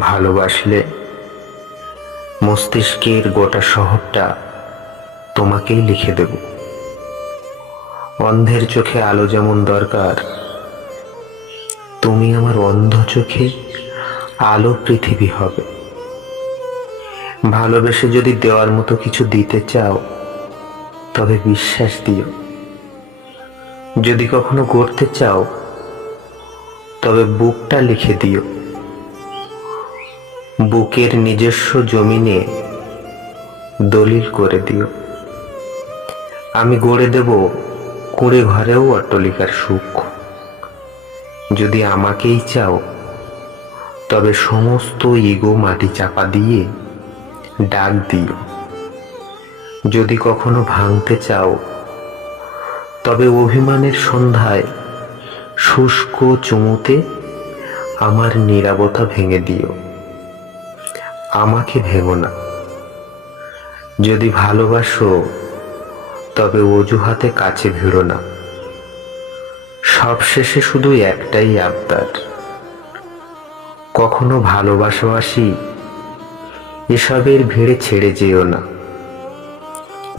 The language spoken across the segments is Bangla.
ভালোবাসলে মস্তিষ্কের গোটা শহরটা তোমাকেই লিখে দেব। অন্ধের চোখে আলো যেমন দরকার, তুমি আমার অন্ধ চোখে আলো পৃথিবী হবে। ভালোবেসে যদি দেওয়ার মতো কিছু দিতে চাও, তবে বিশ্বাস দিও। যদি কখনো গড়তে চাও, তবে বুকটা লিখে দিও। বুকের নিজস্ব জমিনে দলিল করে দিও। আমি গড়ে দেব কুঁড়ে ঘরেও অট্টালিকার সুখ। যদি আমাকেই চাও, তবে সমস্ত ইগো মাটি চাপা দিয়ে ডাক দিও। যদি কখনো ভাঙতে চাও, তবে অভিমানের সন্ধ্যায় শুষ্ক চুমুতে আমার নীরবতা ভেঙে দিও। আমাকে ভেঙো না। যদি ভালোবাসো, তবে অজুহাতে কাছে ভিড়ো না। সবশেষে শুধু একটাই আবদার, কখনো ভালোবাসাবাসি এসবের ভিড়ে ছেড়ে যেও না।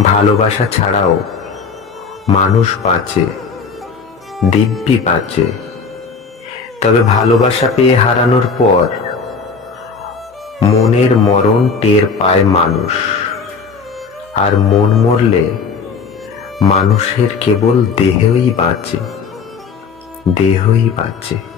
ভালোবাসা ছাড়াও মানুষ বাঁচে, দিব্যি বাঁচে। তবে ভালোবাসা পেয়ে হারানোর পর মনের মরণ টের পায় মানুষ। আর মন মরলে মানুষের কেবল দেহই বাঁচে, দেহই বাঁচে।